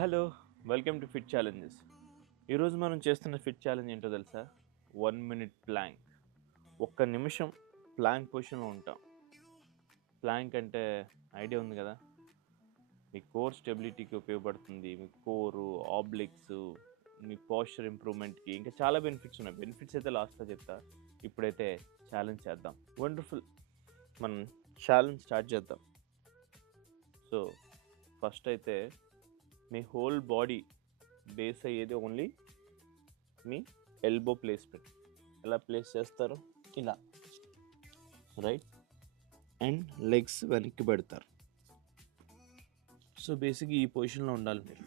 Hello, welcome to fit challenges. ఈరోజు మనం చేస్తున్న ఫిట్ ఛాలెంజ్ ఏంటో తెలుసా? 1 minute ప్లాంక్. ఒక్క నిమిషం ప్లాంక్ పొజిషన్లో ఉంటాం. ప్లాంక్ అంటే ఐడియా ఉంది కదా? మీ కోర్ స్టెబిలిటీకి ఉపయోగపడుతుంది, మీ కోరు, ఆబ్లిక్స్, మీ పోస్చర్ ఇంప్రూవ్మెంట్కి, ఇంకా చాలా బెనిఫిట్స్ ఉన్నాయి. బెనిఫిట్స్ అయితే లాస్ట్లో చెప్తా. ఇప్పుడైతే ఛాలెంజ్ చేద్దాం. వండర్ఫుల్. మనం ఛాలెంజ్ స్టార్ట్ చేద్దాం. సో ఫస్ట్ అయితే మీ హోల్ బాడీ బేస్ అయ్యేది ఓన్లీ మీ ఎల్బో ప్లేస్మెంట్. ఎలా ప్లేస్ చేస్తారు? ఇలా, రైట్, అండ్ లెగ్స్ వెనక్కి పెడతారు. సో బేసిక్గా ఈ పొజిషన్లో ఉండాలి మీరు.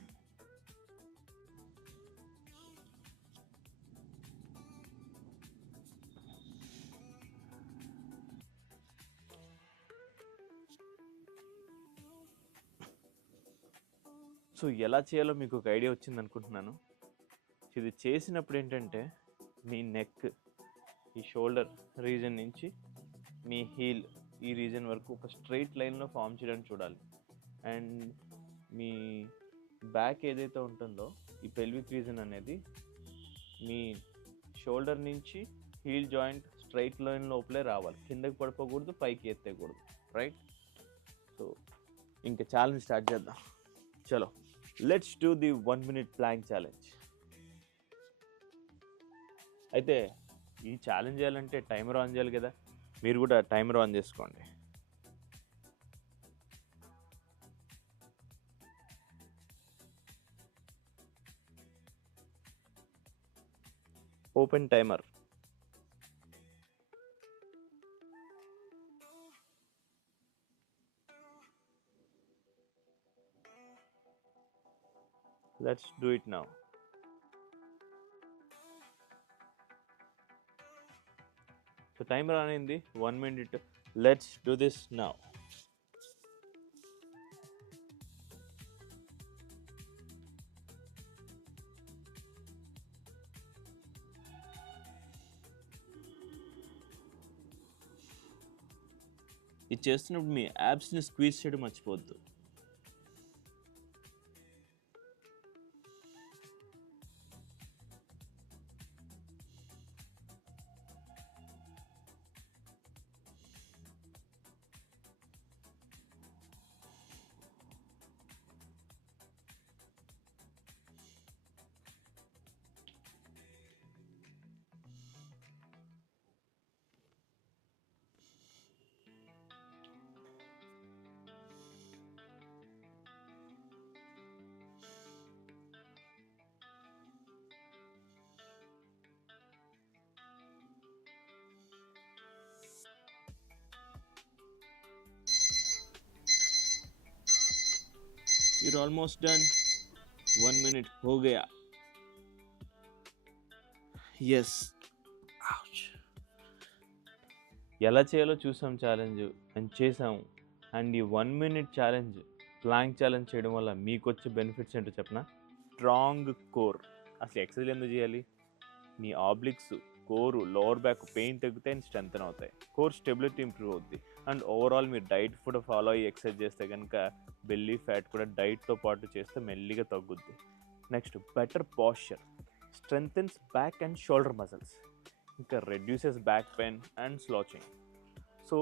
సో ఎలా చేయాలో మీకు ఒక ఐడియా వచ్చింది అనుకుంటున్నాను. ఇది చేసినప్పుడు ఏంటంటే మీ నెక్, ఈ షోల్డర్ రీజన్ నుంచి మీ హీల్ ఈ రీజన్ వరకు ఒక స్ట్రైట్ లైన్లో ఫామ్ చేయడానికి చూడాలి. అండ్ మీ బ్యాక్ ఏదైతే ఉంటుందో ఈ పెల్విక్ రీజన్ అనేది మీ షోల్డర్ నుంచి హీల్ జాయింట్ స్ట్రైట్ లైన్ లోపలే రావాలి. కిందకి పడిపోకూడదు, పైకి ఎత్తేయకూడదు, రైట్? సో ఇంకా ఛాలెంజ్ స్టార్ట్ చేద్దాం. చలో, let's do the 1 minute plank challenge. అయితే ఈ ఛాలెంజ్ చేయాలంటే టైమర్ ఆన్ చేయాలి కదా. మీరు కూడా టైమర్ ఆన్ చేసుకోండి. Open timer. Let's do it now. So timer on అయింది. 1 minute. Let's do this now. ఇది చేస్తున్నప్పుడు మీ యాబ్స్ని స్క్వీజ్ చేయడం మర్చిపోవద్దు. You're almost done. 1 minute हो गया. Yes. Ouch. ఎలా చేయాలో చూసాం ఛాలెంజ్ అండ్ చేసాము. అండ్ ఈ 1 minute ఛాలెంజ్, ప్లాంక్ ఛాలెంజ్ చేయడం వల్ల మీకు వచ్చే బెనిఫిట్స్ ఏంటో చెప్పనా? Strong core. అసలు ఎక్సర్సైజ్ ఎందుకు చేయాలి? మీ ఆబ్లిక్స్, కోరు, లోవర్ బ్యాక్ పెయిన్ తగ్గుతాయి అండ్ స్ట్రెంగ్తన్ అవుతాయి. కోర్ స్టెబిలిటీ ఇంప్రూవ్ అవుద్ది. అండ్ ఓవరాల్ మీరు డైట్ ఫుడ్ ఫాలో అయ్యి ఎక్సర్సైజ్ చేస్తే కనుక బెల్లీ ఫ్యాట్ కూడా డైట్తో పాటు చేస్తే మెల్లిగా తగ్గుద్ది. Next, better posture, strengthens back and shoulder muscles, ఇంకా reduces back pain and slouching. So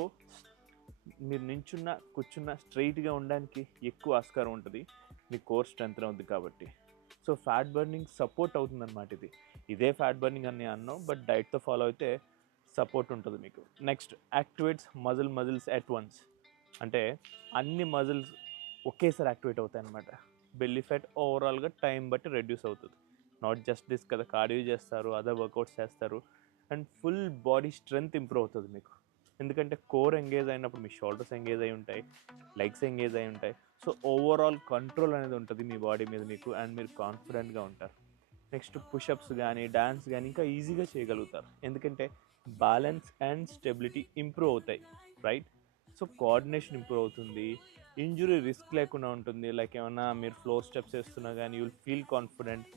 మీరు నించున్న, కూర్చున్న స్ట్రైట్గా ఉండడానికి ఎక్కువ ఆస్కారం ఉంటుంది. మీ కోర్ స్ట్రెంగ్తన్ అవుద్ది కాబట్టి. సో ఫ్యాట్ బర్నింగ్ సపోర్ట్ అవుతుంది అనమాట. ఇదే ఫ్యాట్ బర్నింగ్ అని అన్నాం, బట్ డైట్తో ఫాలో అయితే సపోర్ట్ ఉంటుంది మీకు. Next, activates muscles at once. అంటే అన్ని మజిల్స్ ఒకేసారి యాక్టివేట్ అవుతాయి అనమాట. బెల్లీ ఫ్యాట్ ఓవరాల్గా టైం బట్టి రెడ్యూస్ అవుతుంది. నాట్ జస్ట్ దిస్ కదా, కార్డియో చేస్తారు, అదర్ వర్కౌట్స్ చేస్తారు, and full body strength improve అవుతుంది మీకు. ఎందుకంటే కోర్ ఎంగేజ్ అయినప్పుడు మీ షోల్డర్స్ ఎంగేజ్ అయి ఉంటాయి, లెగ్స్ ఎంగేజ్ అయి ఉంటాయి. సో ఓవరాల్ కంట్రోల్ అనేది ఉంటుంది మీ బాడీ మీద మీకు, అండ్ మీరు కాన్ఫిడెంట్గా ఉంటారు. నెక్స్ట్, పుషప్స్ కానీ డ్యాన్స్ కానీ ఇంకా ఈజీగా చేయగలుగుతారు. ఎందుకంటే బ్యాలెన్స్ అండ్ స్టెబిలిటీ ఇంప్రూవ్ అవుతాయి, రైట్? సో కోఆర్డినేషన్ ఇంప్రూవ్ అవుతుంది, ఇంజురీ రిస్క్ లేకుండా ఉంటుంది. లైక్ ఏమన్నా మీరు ఫ్లోర్ స్టెప్స్ వేస్తున్నా కానీ you will feel confident.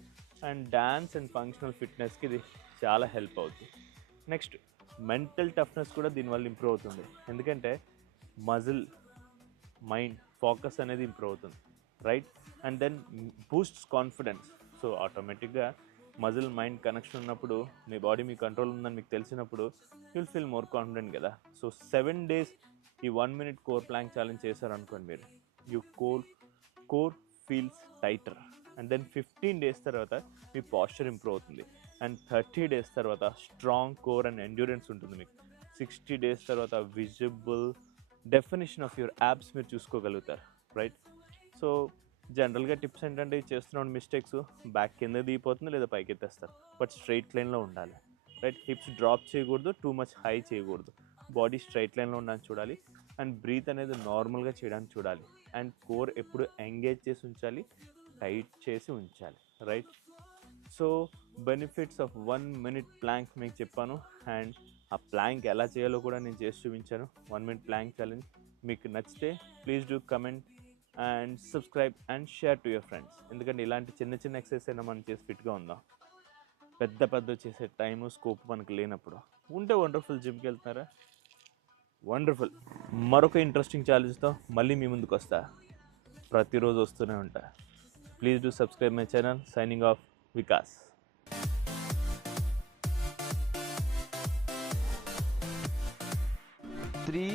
And dance and functional ఫిట్నెస్కి ఇది చాలా హెల్ప్ అవుతుంది. నెక్స్ట్, మెంటల్ టఫ్నెస్ కూడా దీనివల్ల ఇంప్రూవ్ అవుతుంది. ఎందుకంటే మజిల్, మైండ్, ఫోకస్ అనేది ఇంప్రూవ్ అవుతుంది. Right? And then boosts confidence. So ఆటోమేటిక్గా మజిల్ మైండ్ కనెక్షన్ ఉన్నప్పుడు, మీ బాడీ మీ కంట్రోల్ ఉందని మీకు తెలిసినప్పుడు విల్ ఫీల్ మోర్ కాన్ఫిడెంట్ కదా. సో 7 days ఈ 1 minute కోర్ ప్లాంక్ ఛాలెంజ్ చేశారనుకోండి మీరు, you core feels tighter. And then 15 days తర్వాత మీ పాస్చర్ ఇంప్రూవ్ అవుతుంది. అండ్ 30 days తర్వాత స్ట్రాంగ్ కోర్ అండ్ ఎండ్యూరెన్స్ ఉంటుంది మీకు. 60 days తర్వాత visible definition of your abs మీరు చూసుకోగలుగుతారు, రైట్? సో జనరల్గా టిప్స్ ఏంటంటే చేస్తున్న మిస్టేక్స్, బ్యాక్ కింద దిగిపోతుంది లేదా పైకి ఎత్తేస్తారు, బట్ స్ట్రైట్ లైన్లో ఉండాలి, రైట్? హిప్స్ డ్రాప్ చేయకూడదు, టూ మచ్ హై చేయకూడదు, బాడీ స్ట్రైట్ లైన్లో ఉండడానికి చూడాలి. అండ్ బ్రీత్ అనేది నార్మల్గా చేయడానికి చూడాలి. అండ్ కోర్ ఎప్పుడు ఎంగేజ్ చేసి ఉంచాలి, టైట్ చేసి ఉంచాలి, right? So benefits of 1 minute plank మీకు చెప్పాను. అండ్ ఆ ప్లాంక్ ఎలా చేయాలో కూడా నేను చేసి చూపించాను. 1 minute ప్లాంక్ ఛాలెంజ్ మీకు నచ్చితే please do comment and subscribe and share to your friends. ఎందుకంటే ఇలాంటి చిన్న చిన్న ఎక్సర్సైజ్ అయినా మనం చేసి ఫిట్గా ఉందాం. పెద్ద చేసే టైము స్కోప్ మనకు లేనప్పుడు ఉంటే వండర్ఫుల్. జిమ్కి వెళ్తున్నారా? వండర్ఫుల్. మరొక ఇంట్రెస్టింగ్ ఛాలెంజ్తో మళ్ళీ మీ ముందుకు వస్తా. ప్రతిరోజు వస్తూనే ఉంటా. Please do subscribe my channel. Signing off, Vikas. 3